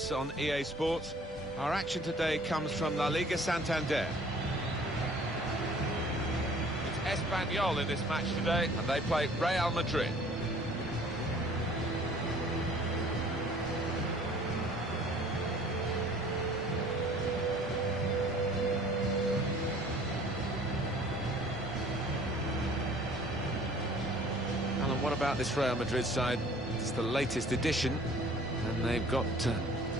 us on EA Sports. Our action today comes from La Liga Santander. It's Espanyol in this match today, and they play Real Madrid. Alan, what about this Real Madrid side? It's the latest edition, and they've got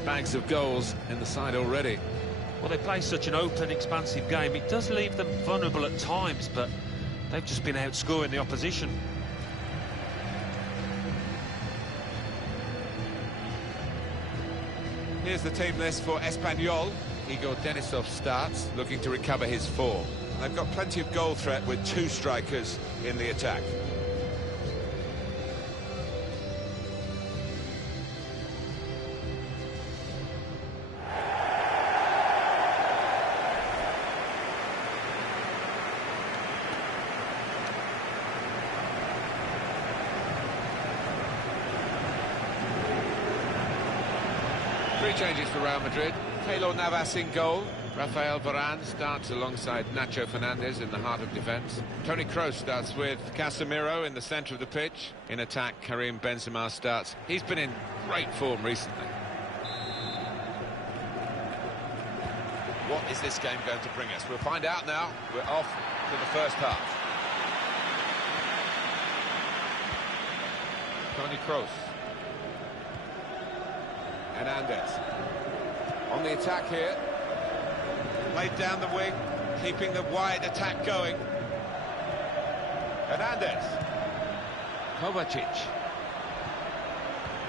bags of goals in the side already. Well, they play such an open, expansive game. It does leave them vulnerable at times, but they've just been outscoring the opposition. Here's the team list for Espanyol. Igor Denisov starts, looking to recover his form. They've got plenty of goal threat with two strikers in the attack. Three changes for Real Madrid. Keylor Navas in goal. Rafael Varane starts alongside Nacho Fernandez in the heart of defence. Toni Kroos starts with Casemiro in the centre of the pitch. In attack, Karim Benzema starts. He's been in great form recently. What is this game going to bring us? We'll find out now. We're off to the first half. Toni Kroos. Hernandez. On the attack here. Laid down the wing, keeping the wide attack going. Hernandez. Kovacic.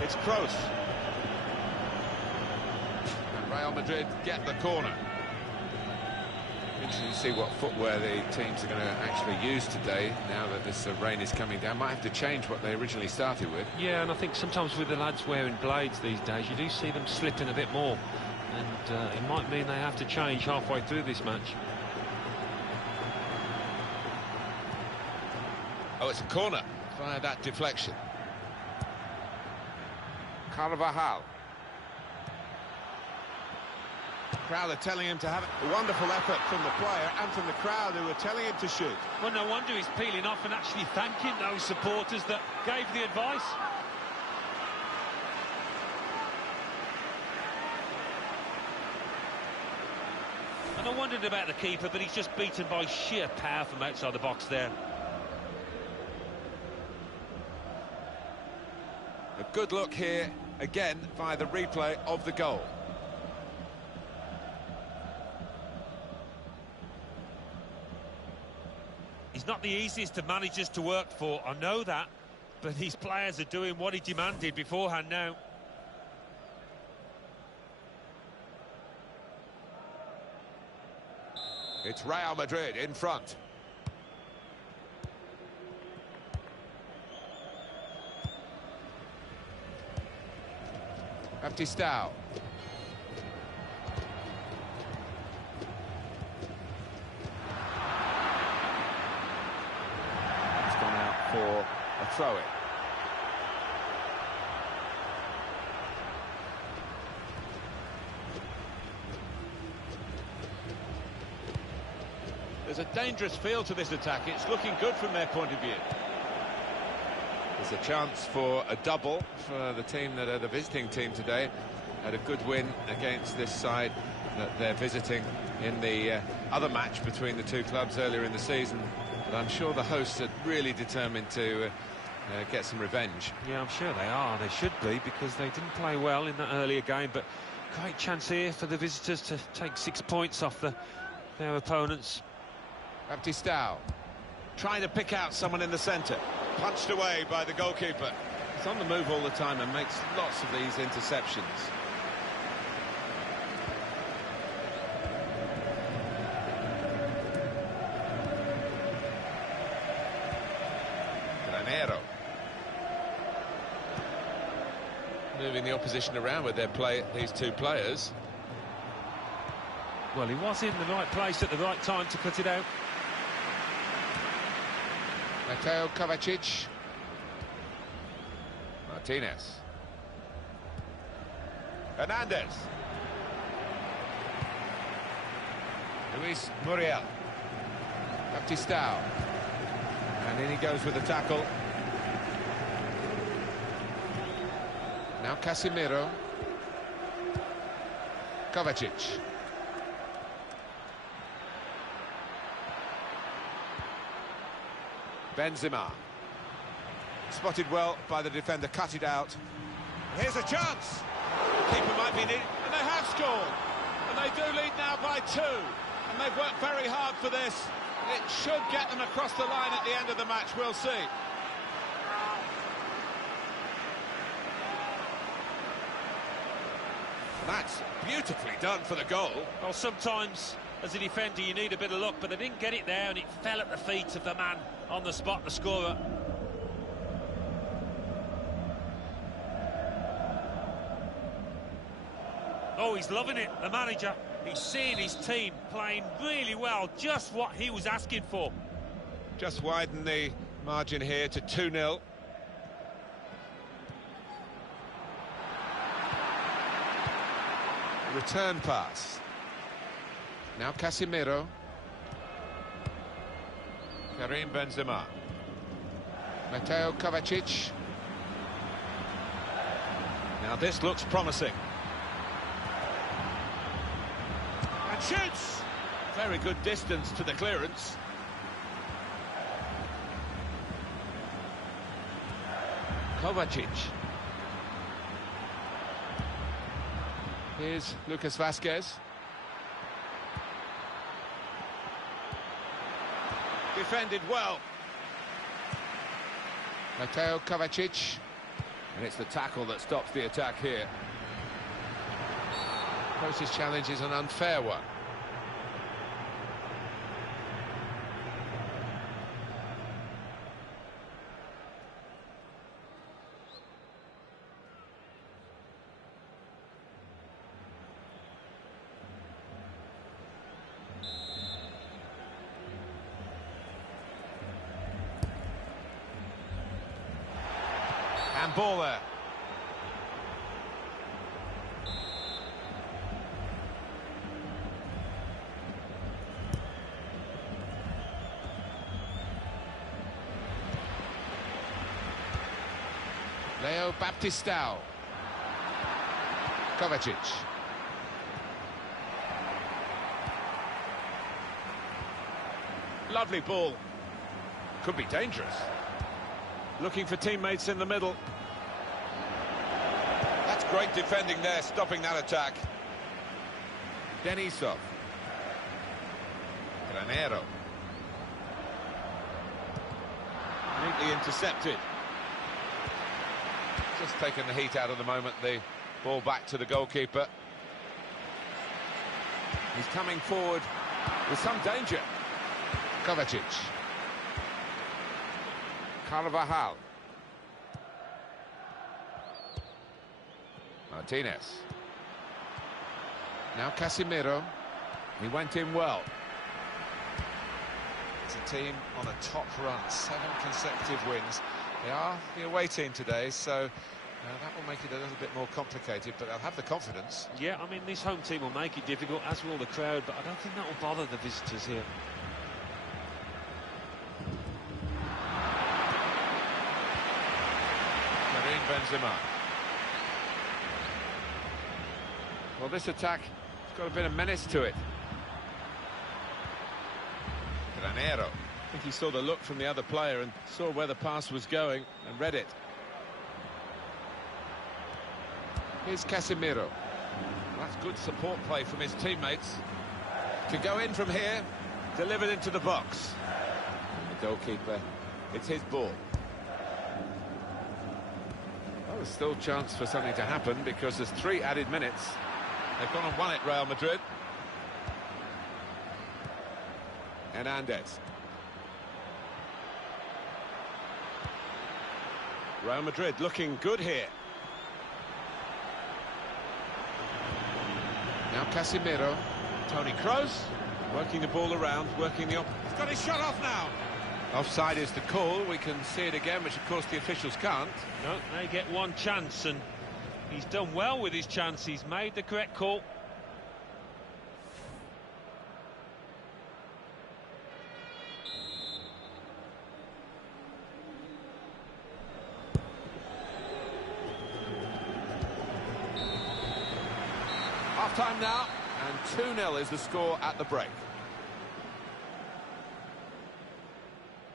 It's Kroos. And Real Madrid get the corner. Interesting to see what footwear the teams are going to actually use today, now that this rain is coming down. Might have to change what they originally started with. Yeah, and I think sometimes with the lads wearing blades these days, you do see them slipping a bit more. And it might mean they have to change halfway through this match. Oh, it's a corner via that deflection. Carvajal. Crowd are telling him to have a wonderful effort from the player and from the crowd who are telling him to shoot. Well, no wonder he's peeling off and actually thanking those supporters that gave the advice. And I wondered about the keeper, but he's just beaten by sheer power from outside the box there. A good look here, again, via the replay of the goal. He's not the easiest of managers to work for, I know that, but these players are doing what he demanded beforehand now. It's Real Madrid in front. Baptistao. It's gone out for a throw-in. There's a dangerous feel to this attack. It's looking good from their point of view. There's a chance for a double for the team that are the visiting team today. Had a good win against this side that they're visiting in the other match between the two clubs earlier in the season. But I'm sure the hosts are really determined to get some revenge. Yeah, I'm sure they are. They should be, because they didn't play well in that earlier game. But great chance here for the visitors to take 6 points off their opponents. Baptistao trying to pick out someone in the centre. Punched away by the goalkeeper. He's on the move all the time and makes lots of these interceptions. Granero. Moving the opposition around with these two players. Well, he was in the right place at the right time to cut it out. Mateo Kovacic. Martinez. Hernandez. Luis Muriel. Baptistao. And in he goes with the tackle. Now Casemiro. Kovacic. Benzema. Spotted well by the defender, cut it out. Here's a chance. The keeper might be needed, and they have scored. And they do lead now by 2. And they've worked very hard for this. It should get them across the line at the end of the match, we'll see. That's beautifully done for the goal. Well, sometimes, as a defender, you need a bit of luck, but they didn't get it there, and it fell at the feet of the man on the spot, the scorer. Oh, he's loving it, the manager. He's seeing his team playing really well, just what he was asking for. Just widen the margin here to 2-0. Return pass. Now Casemiro. Karim Benzema. Mateo Kovacic. Now this looks promising. And shoots! Very good distance to the clearance. Kovacic. Here's Lucas Vazquez. Defended well. Mateo Kovacic. And it's the tackle that stops the attack here. Closest challenge is an unfair one. And ball there. Leo Baptistao. Kovacic. Lovely ball. Could be dangerous. Looking for teammates in the middle. That's great defending there, stopping that attack. Denisov. Granero. Neatly intercepted. Just taking the heat out of the moment, the ball back to the goalkeeper. He's coming forward with some danger. Kovacic. Carvajal. Martinez. Now Casemiro. He went in well. It's a team on a top run, 7 consecutive wins. They are the away team today, so that will make it a little bit more complicated, but they'll have the confidence. Yeah, I mean, this home team will make it difficult, as will the crowd, but I don't think that will bother the visitors here. Karim Benzema. Well, this attack has got a bit of menace to it. Granero. I think he saw the look from the other player and saw where the pass was going and read it. Here's Casemiro. That's good support play from his teammates. To go in from here, delivered into the box. The goalkeeper, it's his ball. Well, there's still a chance for something to happen because there's 3 added minutes. They've gone and won it, Real Madrid. Hernandez. Real Madrid looking good here. Now Casemiro. Toni Kroos working the ball around, working the... He's got his shot off now. Offside is the call. We can see it again, which of course the officials can't. No, they get one chance, and He's done well with his chance. He's made the correct call. Half-time now, and 2-0 is the score at the break.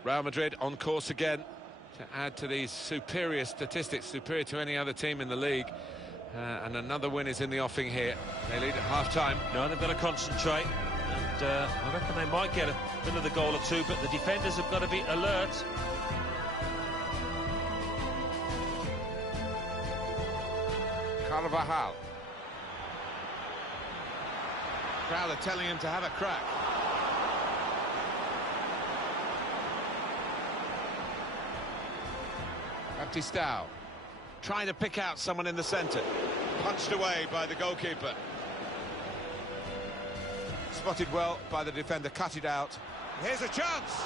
Real Madrid on course again to add to these superior statistics, superior to any other team in the league. And another win is in the offing here. They lead at half-time. No, they've got to concentrate. And I reckon they might get another goal or two, but the defenders have got to be alert. Carvajal. Crowd are telling him to have a crack. Baptistao trying to pick out someone in the centre. Punched away by the goalkeeper. Spotted well by the defender, cut it out. Here's a chance.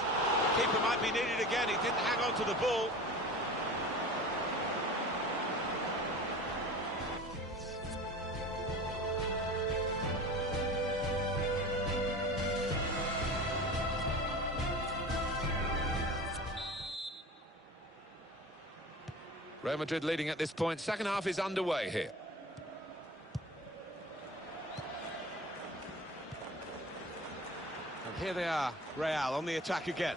Keeper might be needed again. He didn't hang on to the ball. Real Madrid leading at this point. Second half is underway here. And here they are, Real on the attack again.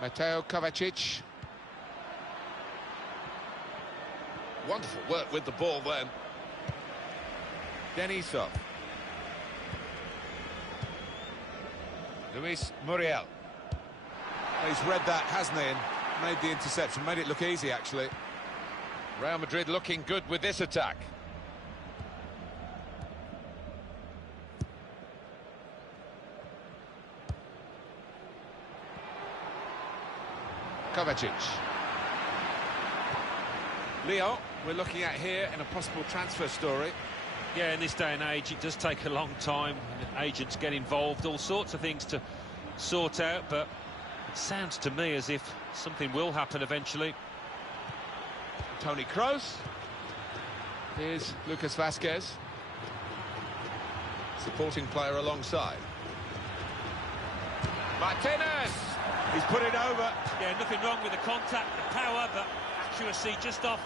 Mateo Kovacic. Wonderful work with the ball then. Denisov. Luis Muriel. He's read that, hasn't he, and made the interception, made it look easy, actually. Real Madrid looking good with this attack. Kovacic. Lyon, we're looking at here in a possible transfer story. Yeah, in this day and age, it does take a long time. Agents get involved, all sorts of things to sort out, but it sounds to me as if something will happen eventually. Toni Kroos. Here's Lucas Vazquez. Supporting player alongside. Martinez! He's put it over. Yeah, nothing wrong with the contact, the power, but accuracy just off.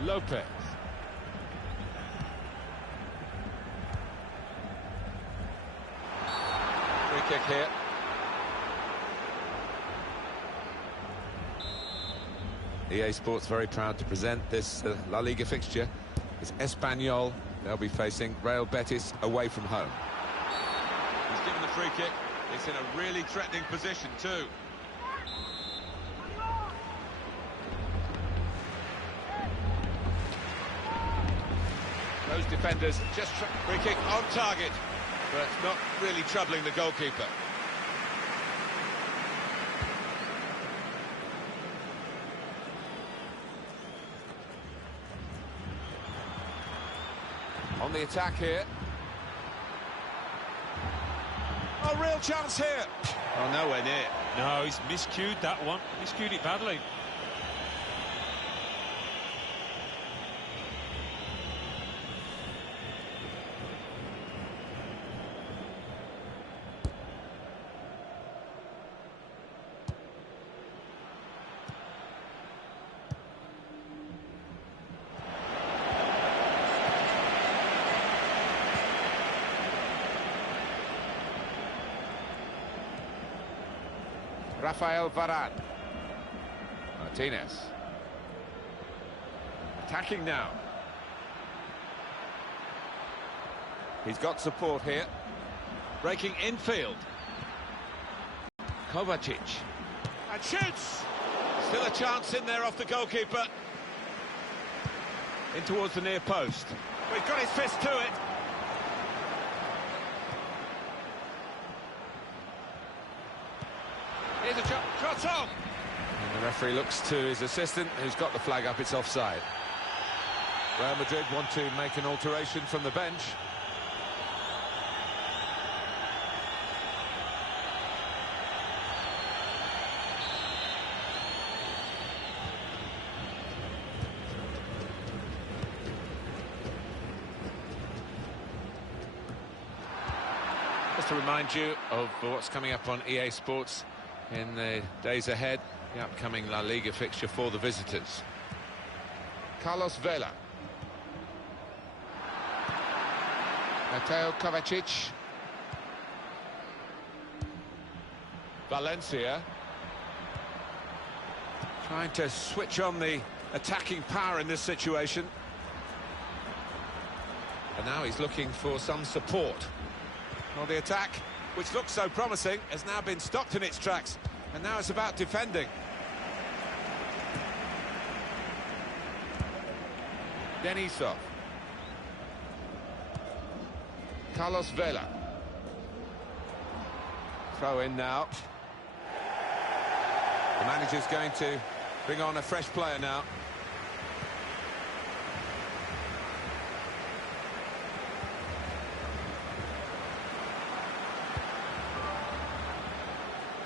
Lopez. Free kick here. EA Sports very proud to present this La Liga fixture. It's Espanyol. They'll be facing Real Betis away from home. He's given the free kick. It's in a really threatening position too. Those defenders just free kick on target, but not really troubling the goalkeeper. On the attack here. Oh, real chance here. Oh, nowhere near. No, he's miscued that one. Miscued it badly. Rafael Varane. Martinez. Attacking now. He's got support here. Breaking infield. Kovacic. And shoots! Still a chance in there off the goalkeeper. In towards the near post. Well, he's got his fist to it. Here's a shot on. And the referee looks to his assistant, who's got the flag up. It's offside. Real Madrid want to make an alteration from the bench. Just to remind you of what's coming up on EA Sports in the days ahead, the upcoming La Liga fixture for the visitors. Carlos Vela. Mateo Kovacic. Valencia. Trying to switch on the attacking power in this situation. And now he's looking for some support. Well, the attack, which looks so promising, has now been stopped in its tracks. And now it's about defending. Denisov. Carlos Vela. Throw in now. The manager's going to bring on a fresh player now.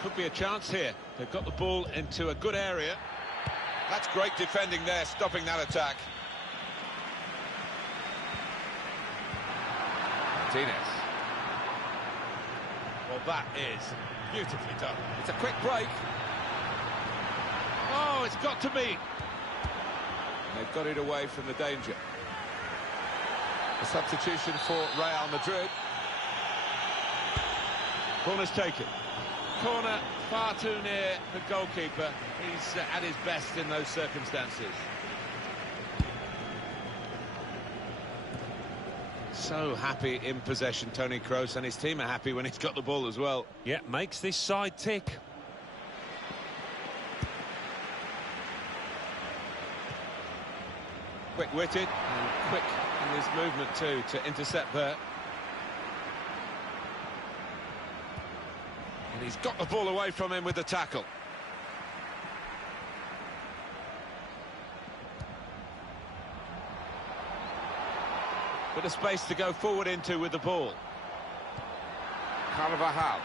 Could be a chance here. They've got the ball into a good area. That's great defending there, stopping that attack. Martinez. Well, that is beautifully done. It's a quick break. Oh, it's got to be. They've got it away from the danger. A substitution for Real Madrid. Corner's taken. Corner far too near the goalkeeper. He's at his best in those circumstances. So happy in possession, Toni Kroos, and his team are happy when he's got the ball as well. Yeah, makes this side tick. Quick-witted and quick in his movement too to intercept there. And he's got the ball away from him with the tackle. Bit of space to go forward into with the ball. Carvajal.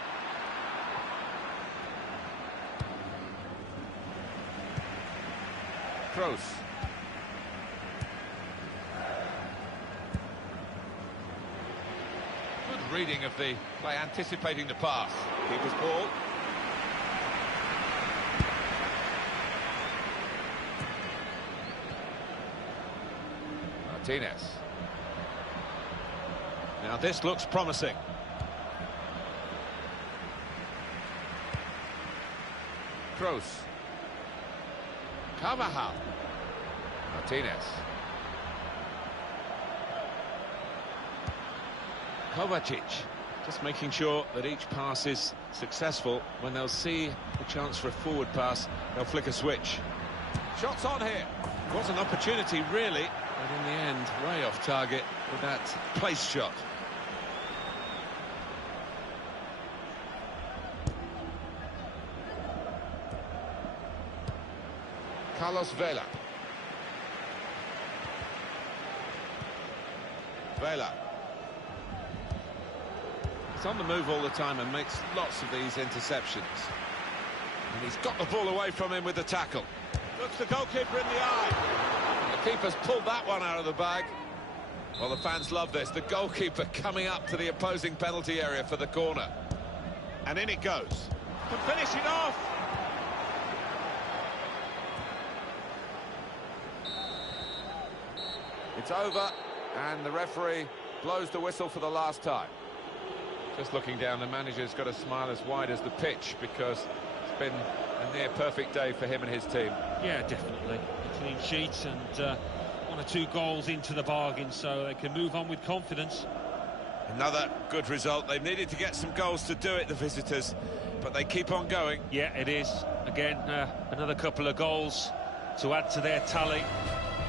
Kroos. Good reading of the play, anticipating the pass. Keeper's ball. Martinez. Now this looks promising. Kroos. Carvajal. Martinez. Kovacic. Just making sure that each pass is successful. When they'll see the chance for a forward pass, they'll flick a switch. Shots on here. It was an opportunity, really, but in the end, way off target with that place shot. Carlos Vela. Vela. He's on the move all the time and makes lots of these interceptions. And he's got the ball away from him with the tackle. Looks the goalkeeper in the eye. The keeper's pulled that one out of the bag. Well, the fans love this. The goalkeeper coming up to the opposing penalty area for the corner. And in it goes. To finish it off. It's over, and the referee blows the whistle for the last time. Just looking down, the manager's got a smile as wide as the pitch because it's been a near perfect day for him and his team. Yeah, definitely. A clean sheet and 1 or 2 goals into the bargain, so they can move on with confidence. Another good result. They've needed to get some goals to do it, the visitors, but they keep on going. Yeah, it is. Again, another couple of goals to add to their tally.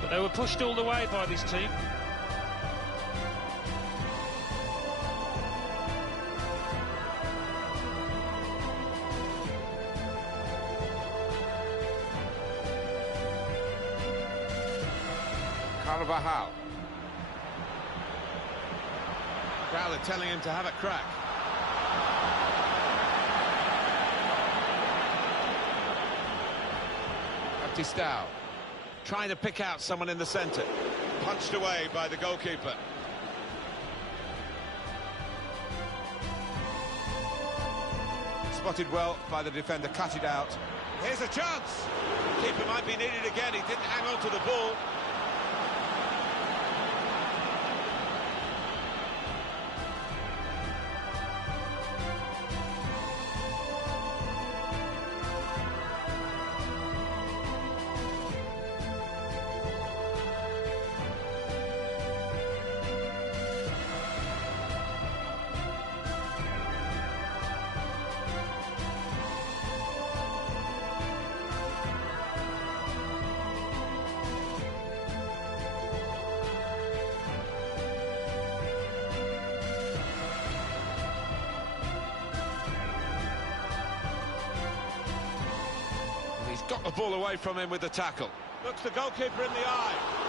But they were pushed all the way by this team. Carvajal. Crowd are telling him to have a crack. Batistao trying to pick out someone in the centre. Punched away by the goalkeeper. Spotted well by the defender, cut it out. Here's a chance. Keeper might be needed again. He didn't hang on to the ball. Got the ball away from him with the tackle. Looks the goalkeeper in the eye.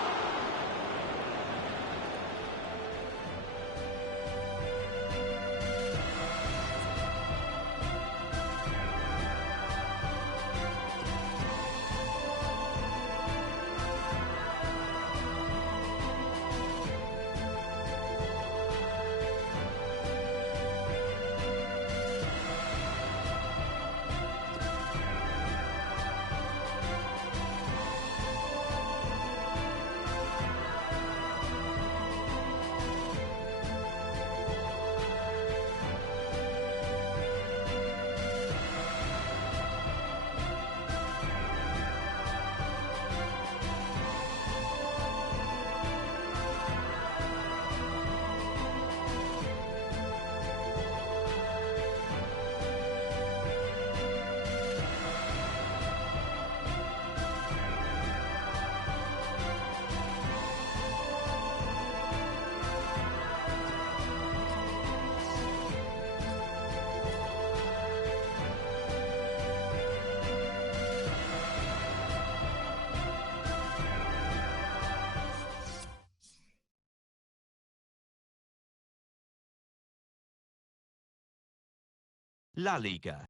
La Liga.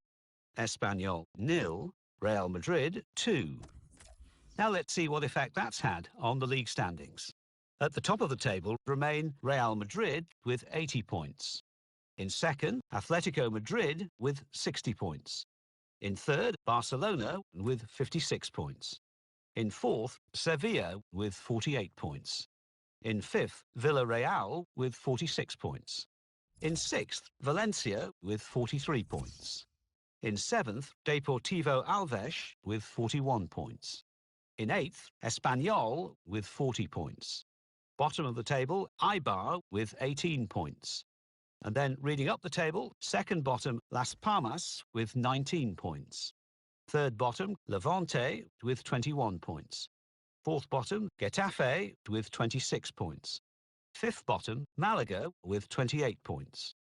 Espanyol 0, Real Madrid 2. Now let's see what effect that's had on the league standings. At the top of the table remain Real Madrid with 80 points. In second, Atletico Madrid with 60 points. In third, Barcelona with 56 points. In fourth, Sevilla with 48 points. In fifth, Villarreal with 46 points. In sixth, Valencia with 43 points. In seventh, Deportivo Alavés with 41 points. In eighth, Espanyol with 40 points. Bottom of the table, Eibar with 18 points. And then reading up the table, second bottom, Las Palmas with 19 points. Third bottom, Levante with 21 points. Fourth bottom, Getafe with 26 points. Fifth bottom, Malaga with 28 points.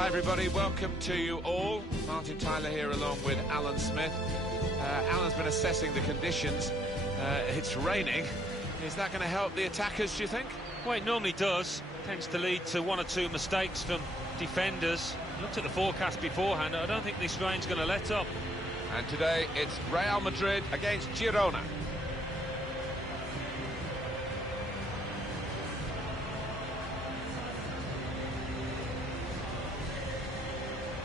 Hi everybody, welcome to you all. Martin Tyler here along with Alan Smith. Alan's been assessing the conditions. It's raining. Is that going to help the attackers, do you think? Well, it normally does. Tends to lead to one or two mistakes from defenders. Looked at the forecast beforehand. I don't think this rain's going to let up. And today it's Real Madrid against Girona.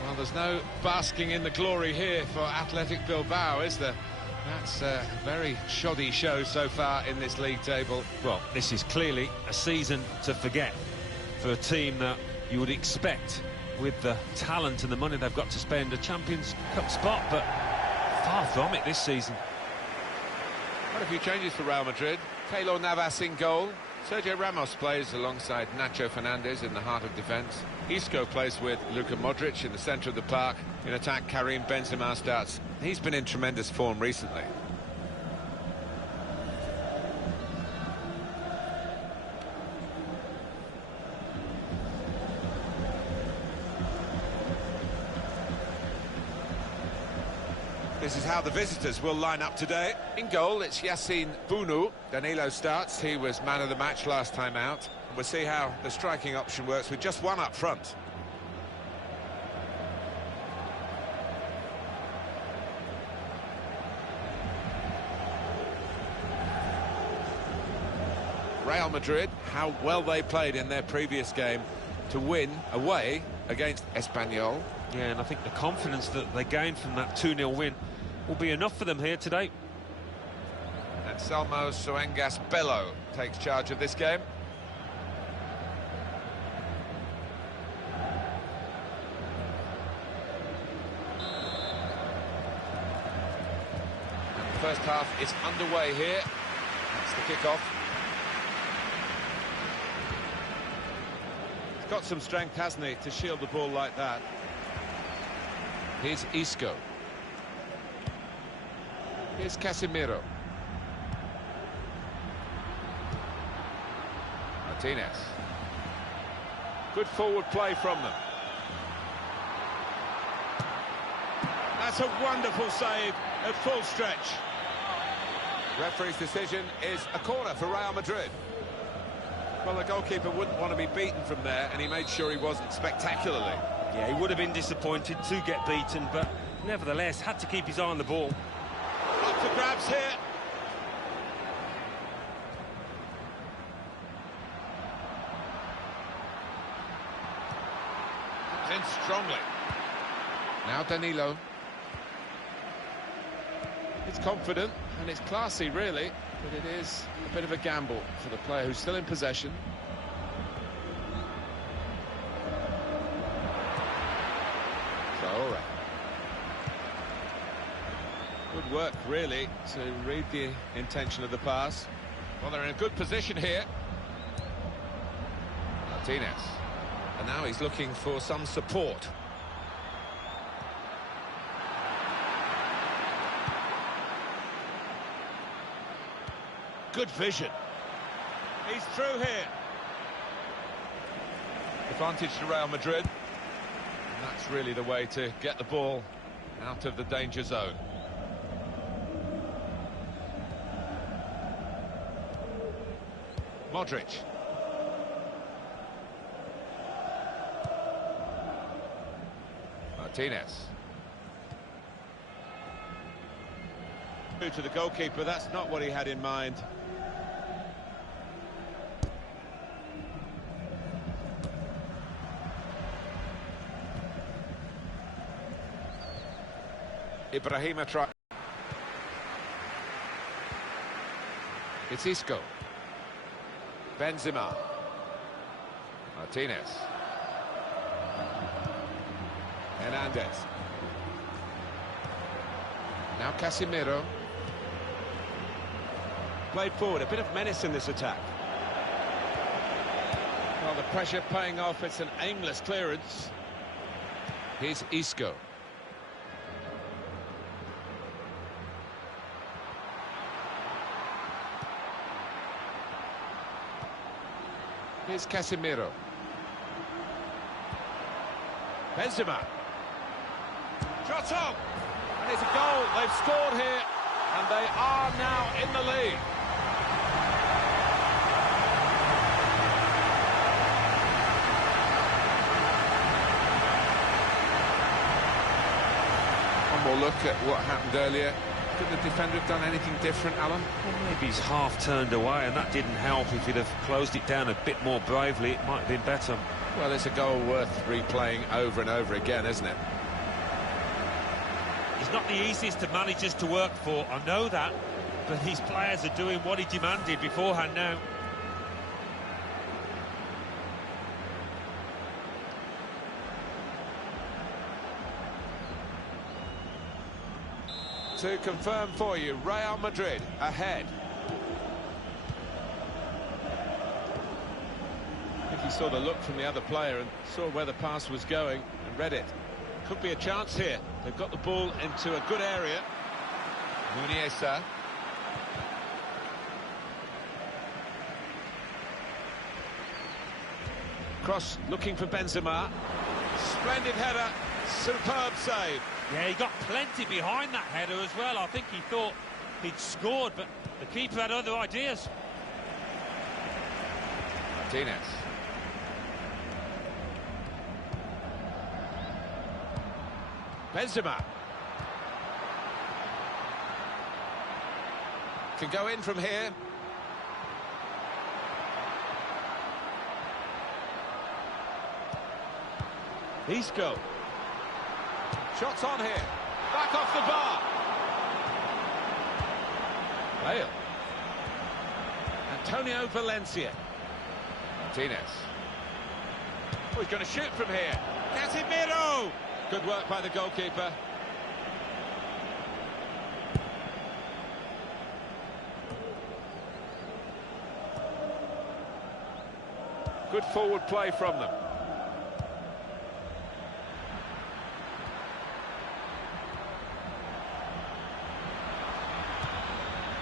Well, there's no basking in the glory here for Athletic Bilbao, is there? That's a very shoddy show so far in this league table. Well, this is clearly a season to forget for a team that you would expect, with the talent and the money they've got to spend, a Champions Cup spot, but far from it this season. Quite a few changes for Real Madrid. Keylor Navas in goal. Sergio Ramos plays alongside Nacho Fernandez in the heart of defence. Isco plays with Luka Modric in the centre of the park. In attack, Karim Benzema starts. He's been in tremendous form recently. This is how the visitors will line up today. In goal, it's Yassine Bounou. Danilo starts. He was man of the match last time out. We'll see how the striking option works with just one up front. Real Madrid, how well they played in their previous game to win away against Espanyol. Yeah, and I think the confidence that they gained from that 2-0 win will be enough for them here today. And Selmo Soengas Bello takes charge of this game. And the first half is underway here. That's the kick-off. He's got some strength, hasn't he, to shield the ball like that. Here's Isco. Here's Casemiro. Martinez. Good forward play from them. That's a wonderful save at full stretch. Referee's decision is a corner for Real Madrid. Well, the goalkeeper wouldn't want to be beaten from there, and he made sure he wasn't spectacularly. Yeah, he would have been disappointed to get beaten, but nevertheless had to keep his eye on the ball. Up for grabs here. Comes in strongly. Now Danilo. It's confident and it's classy, really, but it is a bit of a gamble for the player who's still in possession. Traore. Good work, really, to read the intention of the pass. Well, they're in a good position here. Martinez. And now he's looking for some support. Good vision. He's through here. Advantage to Real Madrid. And that's really the way to get the ball out of the danger zone. Modric. Martinez. To the goalkeeper, that's not what he had in mind. Ibrahima try. It's Isco. Benzema. Martinez. Hernandez. Now Casemiro. Played forward, a bit of menace in this attack. Well, the pressure paying off, it's an aimless clearance. Here's Isco. Here's Casemiro. Benzema. Shot on! And it's a goal. They've scored here, and they are now in the lead. One more look at what happened earlier. Could the defender have done anything different, Alan? Well, maybe he's half turned away, and that didn't help. If he'd have closed it down a bit more bravely, it might have been better. Well, it's a goal worth replaying over and over again, isn't it? He's not the easiest of managers to work for, I know that, but these players are doing what he demanded beforehand now. To confirm for you, Real Madrid ahead. I think he saw the look from the other player and saw where the pass was going and read it. Could be a chance here. They've got the ball into a good area. Muniesa. Cross looking for Benzema. Splendid header. Superb save. Yeah, he got plenty behind that header as well. I think he thought he'd scored, but the keeper had other ideas. Martinez. Benzema. Can go in from here. Isco. Shots on here. Back off the bar. Bale. Antonio Valencia. Martinez. Oh, he's going to shoot from here. Casemiro. Good work by the goalkeeper. Good forward play from them.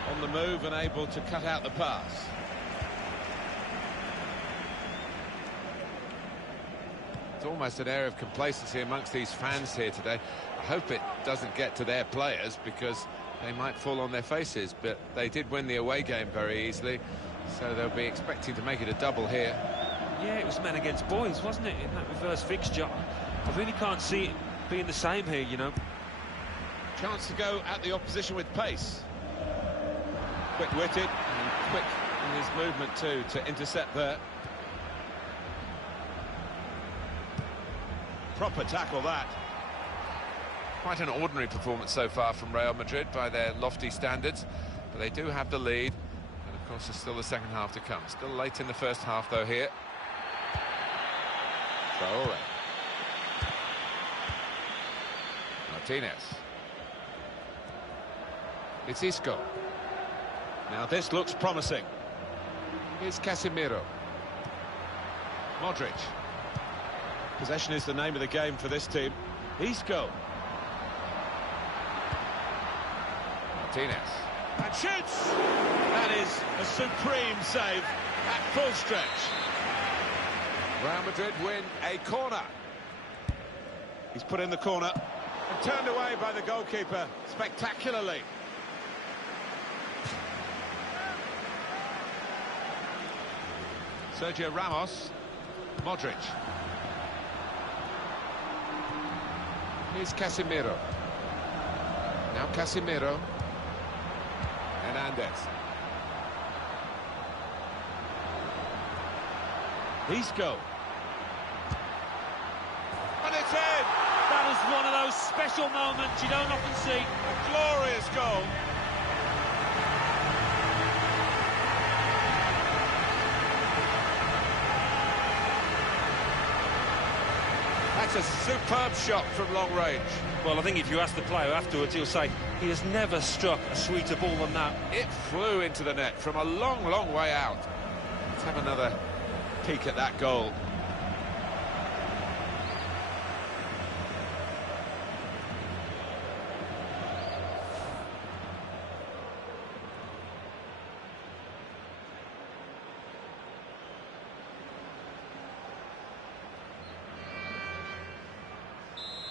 On the move and able to cut out the pass. It's almost an air of complacency amongst these fans here today. I hope it doesn't get to their players because they might fall on their faces, but they did win the away game very easily, so they'll be expecting to make it a double here. Yeah, it was men against boys, wasn't it, in that reverse fixture? I really can't see it being the same here, you know. Chance to go at the opposition with pace. Quick-witted and quick in his movement too to intercept there. Proper tackle that. Quite an ordinary performance so far from Real Madrid by their lofty standards, but they do have the lead, and of course there's still the second half to come. Still late in the first half though here. Traore. Martinez. It's Isco. Now this looks promising. Here's Casemiro. Modric. Possession is the name of the game for this team. Isco. Martinez. And shoots! That is a supreme save at full stretch. Real Madrid win a corner. He's put in the corner and turned away by the goalkeeper spectacularly. Sergio Ramos. Modric. Here's Casemiro. Now Casemiro. Hernandez. Isco. And it's in! That is one of those special moments you don't often see. A glorious goal. That's a superb shot from long range. Well, I think if you ask the player afterwards, he'll say he has never struck a sweeter ball than that. It flew into the net from a long, long way out. Let's have another peek at that goal.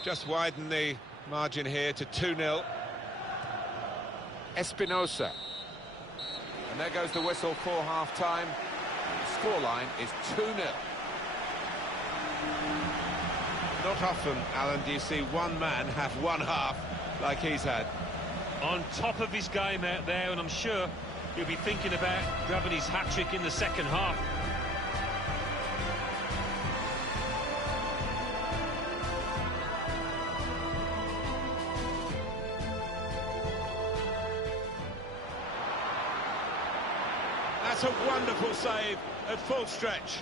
Just widen the margin here to 2-0. Espinosa. And there goes the whistle for half-time. The scoreline is 2-0. Not often, Alan, do you see one man have one half like he's had. On top of his game out there, and I'm sure he'll be thinking about grabbing his hat-trick in the second half. That's a wonderful save at full stretch.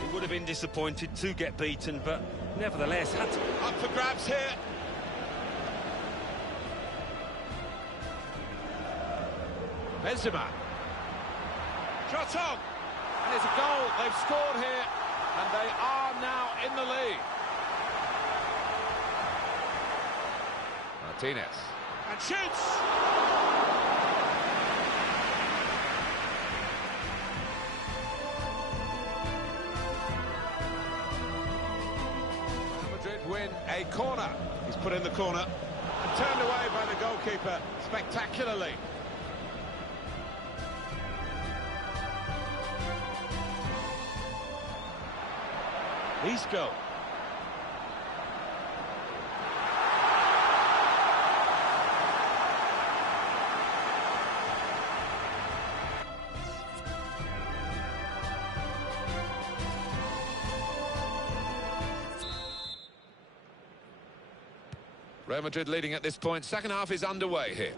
He would have been disappointed to get beaten, but nevertheless had to... Up for grabs here. Benzema. Shot on. And it's a goal. They've scored here, and they are now in the lead. Martinez. And shoots! Real Madrid win a corner. He's put in the corner and turned away by the goalkeeper spectacularly. Isco. Real Madrid leading at this point. Second half is underway here.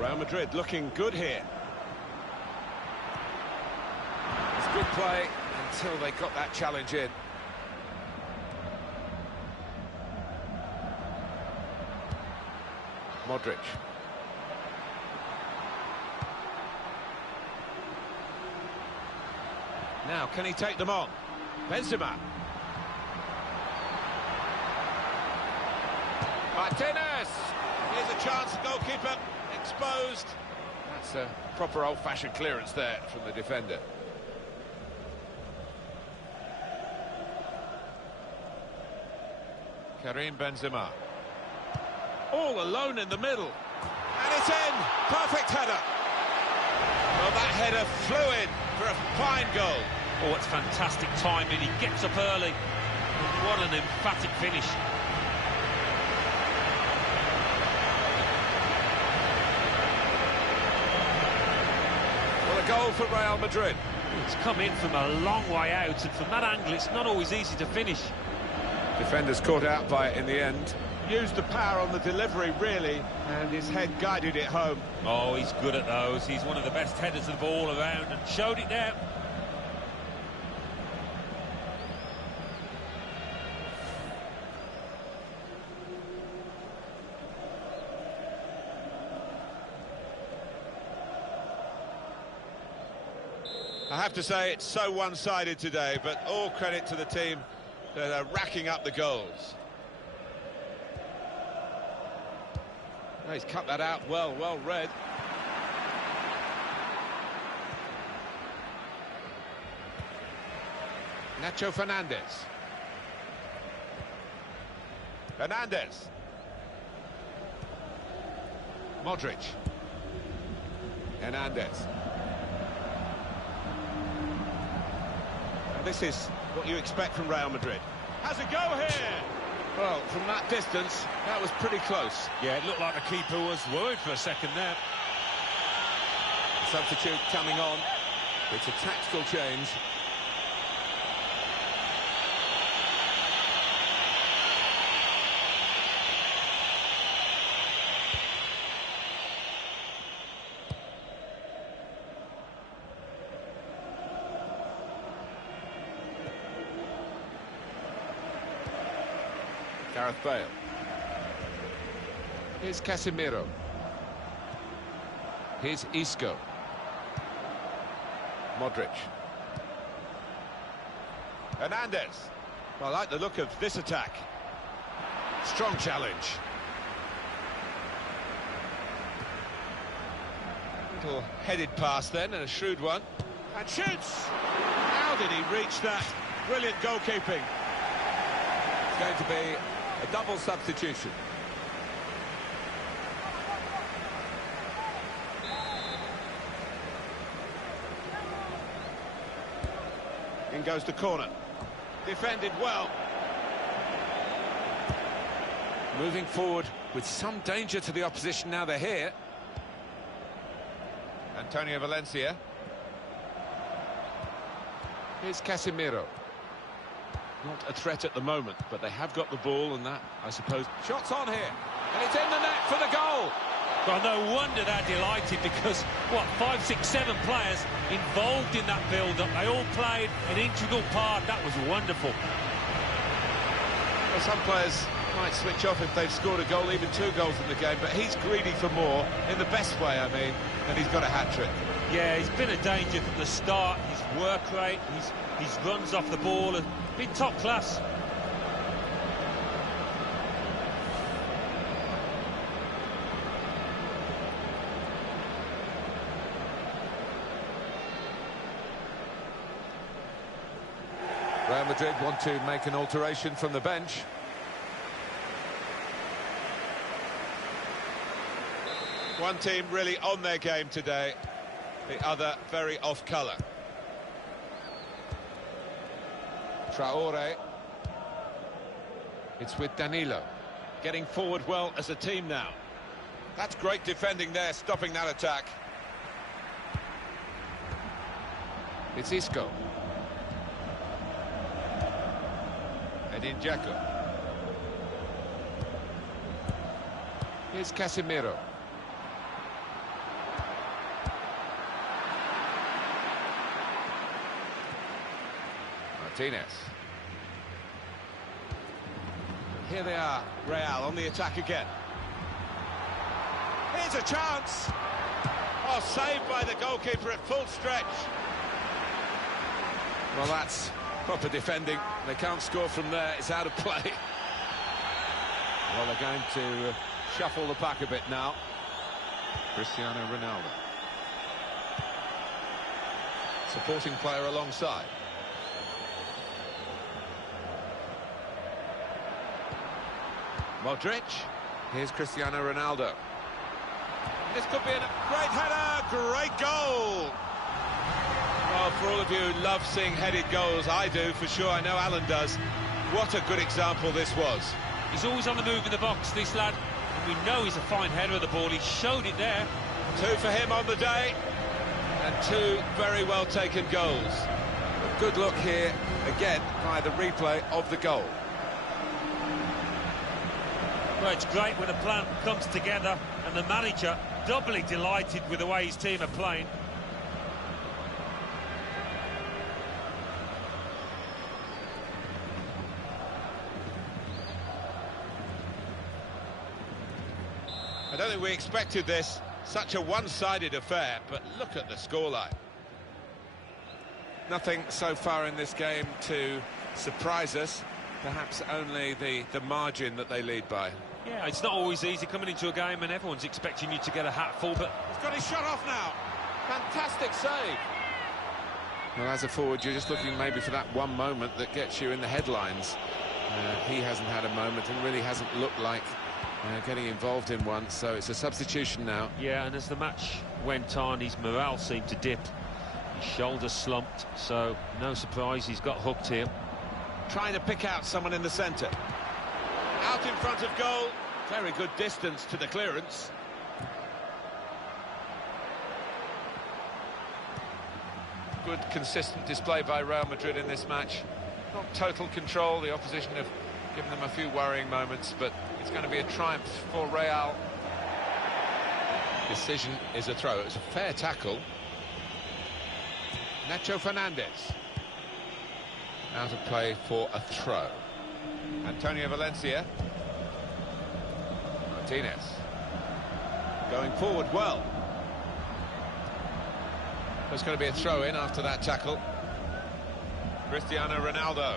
Real Madrid looking good here. It's good play until they got that challenge in. Modric. Now, can he take them on? Benzema. Martinez! Here's a chance, goalkeeper exposed. That's a proper old-fashioned clearance there from the defender. Karim Benzema. All alone in the middle. And it's in! Perfect header. Well, that header flew in for a fine goal. Oh, it's fantastic timing. He gets up early. And what an emphatic finish. Well, a goal for Real Madrid. It's come in from a long way out, and from that angle, it's not always easy to finish. Defenders caught out by it in the end. Used the power on the delivery, really, and his head guided it home. Oh, he's good at those. He's one of the best headers of the ball around, and showed it there. I have to say, it's so one-sided today, but all credit to the team that are racking up the goals. Oh, he's cut that out well read. Nacho Fernandez. Hernandez. Modric. Hernandez. This is what you expect from Real Madrid. Has a go here! Well, from that distance, that was pretty close. Yeah, it looked like the keeper was worried for a second there. Substitute coming on. It's a tactical change. Gareth Bale. Here's Casemiro. Here's Isco. Modric. Hernandez. Well, I like the look of this attack. Strong challenge. Little headed pass then, and a shrewd one. And shoots! How did he reach that? Brilliant goalkeeping. It's going to be a double substitution. In goes the corner. Defended well. Moving forward with some danger to the opposition now they're here. Antonio Valencia. Here's Casemiro. Not a threat at the moment, but they have got the ball, and that, I suppose... Shots on here, and it's in the net for the goal. Well, no wonder they're delighted, because, 5, 6, 7 players involved in that build-up. They all played an integral part. That was wonderful. Well, some players might switch off if they've scored a goal, even 2 goals in the game, but he's greedy for more, in the best way, I mean, and he's got a hat-trick. Yeah, he's been a danger from the start. His work rate, his runs off the ball have been top class. Real Madrid want to make an alteration from the bench. One team really on their game today, the other very off-colour. Traore. It's with Danilo. Getting forward well as a team now. That's great defending there, stopping that attack. It's Isco. Edin Dzeko. Here's Casemiro. Martinez. Here they are, Real on the attack again. Here's a chance. Oh, saved by the goalkeeper at full stretch. Well, that's proper defending. They can't score from there. It's out of play. Well, they're going to shuffle the pack a bit now. Cristiano Ronaldo. Supporting player alongside. Modric. Here's Cristiano Ronaldo. This could be a great header, great goal. Well, for all of you who love seeing headed goals, I do, for sure. I know Alan does. What a good example this was. He's always on the move in the box, this lad. And we know he's a fine header of the ball. He showed it there. 2 for him on the day, and 2 very well taken goals. A good look here, again, by the replay of the goal. Well, it's great when a plan comes together, and the manager doubly delighted with the way his team are playing. I don't think we expected this, such a one-sided affair, but look at the scoreline. Nothing so far in this game to surprise us, perhaps only the margin that they lead by. Yeah, it's not always easy coming into a game and everyone's expecting you to get a hatful, but... He's got his shot off now. Fantastic save. Well, as a forward, you're just looking maybe for that one moment that gets you in the headlines. He hasn't had a moment and really hasn't looked like getting involved in one, so it's a substitution now. Yeah, and as the match went on, his morale seemed to dip. His shoulders slumped, so no surprise he's got hooked here. Trying to pick out someone in the centre. Out in front of goal. Very good distance to the clearance. Good, consistent display by Real Madrid in this match. Not total control. The opposition have given them a few worrying moments, but it's going to be a triumph for Real. Decision is a throw. It was a fair tackle. Nacho Fernandez. Out of play for a throw. Antonio Valencia. Martinez. Going forward well. There's going to be a throw-in after that tackle. Cristiano Ronaldo.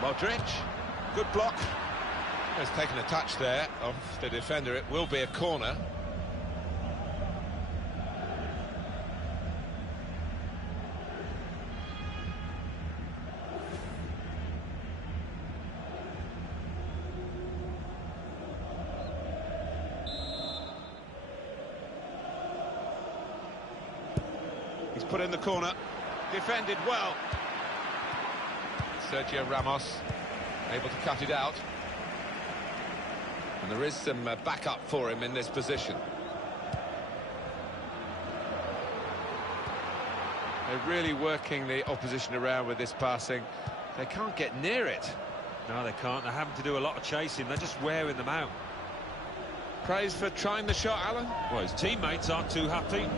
Modric, good block. Has taken a touch there off the defender. It will be a corner. He's put in the corner. Defended well. Sergio Ramos able to cut it out. And there is some backup for him in this position. They're really working the opposition around with this passing. They can't get near it. No, they can't. They're having to do a lot of chasing. They're just wearing them out. Praise for trying the shot, Alan. Well, his teammates aren't too happy.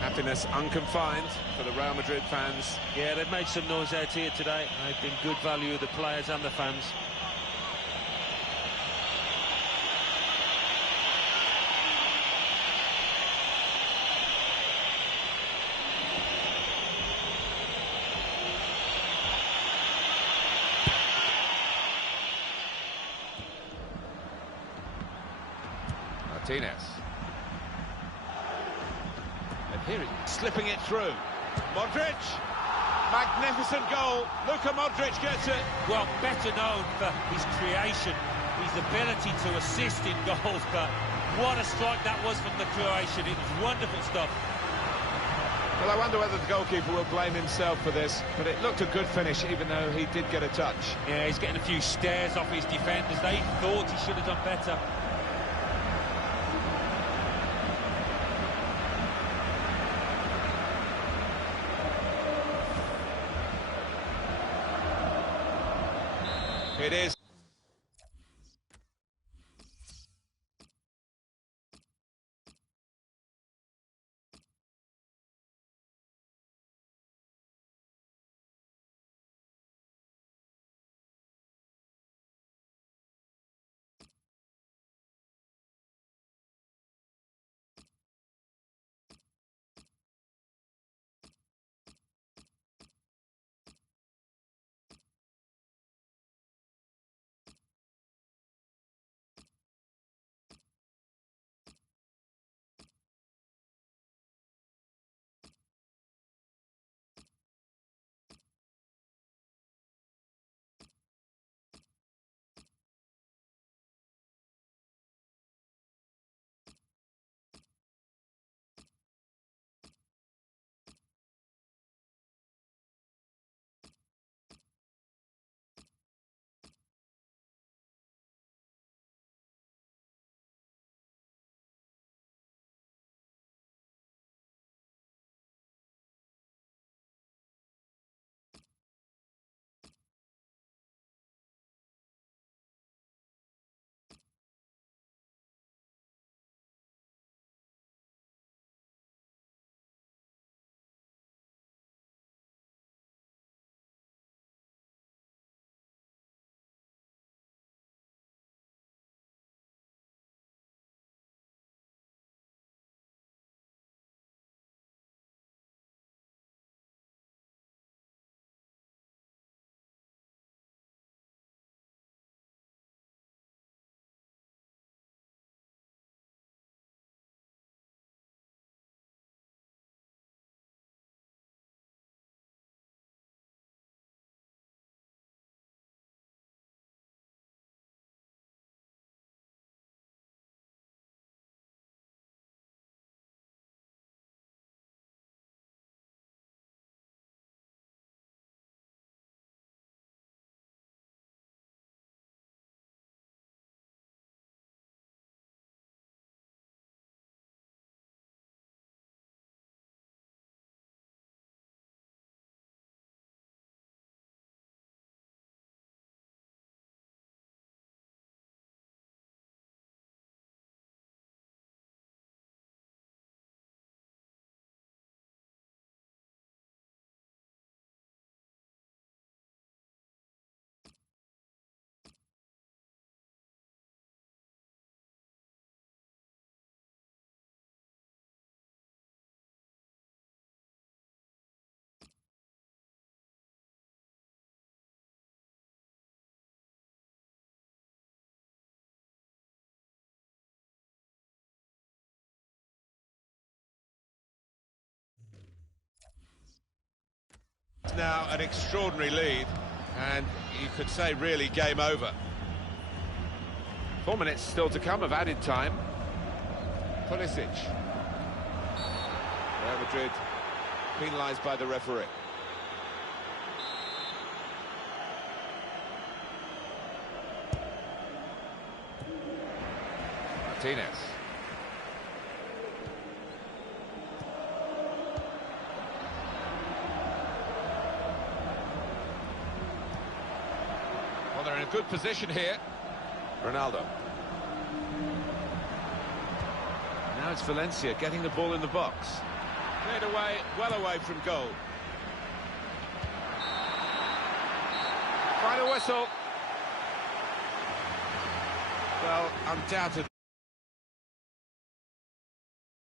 Happiness unconfined for the Real Madrid fans. Yeah, they've made some noise out here today. They've been good value of the players and the fans. Martinez. And here he's slipping it through. Modric. Magnificent goal. Luka Modric gets it. Well, better known for his creation, his ability to assist in goals, but what a strike that was from the Croatian. It was wonderful stuff. Well, I wonder whether the goalkeeper will blame himself for this, but it looked a good finish, even though he did get a touch. Yeah, he's getting a few stares off his defenders. They thought he should have done better. It is. now an extraordinary lead, and you could say really game over. 4 minutes still to come of added time. Pulisic. Real Madrid penalised by the referee. Martinez. Well, they're in a good position here. Ronaldo. Now it's Valencia getting the ball in the box. Cleared away, well away from goal. Final whistle. Well, undoubtedly.